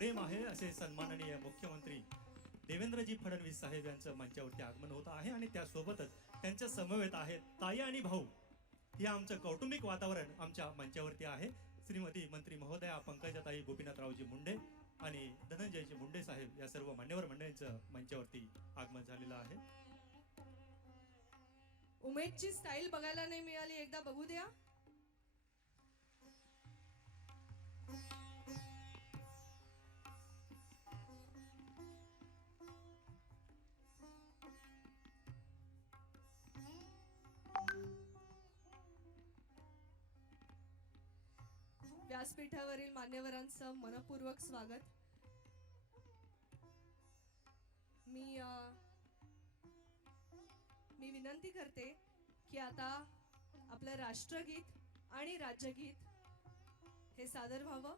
प्रेम आहे असे सन्माननीय मुख्यमंत्री देवेंद्रजी फडणवीस साहेब यांचं मंचावरती आगमन होत आहे आणि त्यासोबतच त्यांच्या समवेत आहेत ताई आणि भाऊ. हे आमचं कौटुंबिक वातावरण आमच्या मंचावरती आहे. श्रीमती मंत्री महोदया पंकजाताई गोपीनाथरावजी मुंडे आणि धनंजयजी मुंडे साहेब या सर्व मान्यवर मंडळींचं मंचावरती आगमन झालेलं आहे. उमेदची स्टाईल बघायला नाही मिळाली, एकदा बघू द्या. व्यासपीठावरील मान्यवरांचं मनपूर्वक स्वागत. मी विनंती करते की आता आपलं राष्ट्रगीत आणि राज्यगीत हे सादर व्हावं.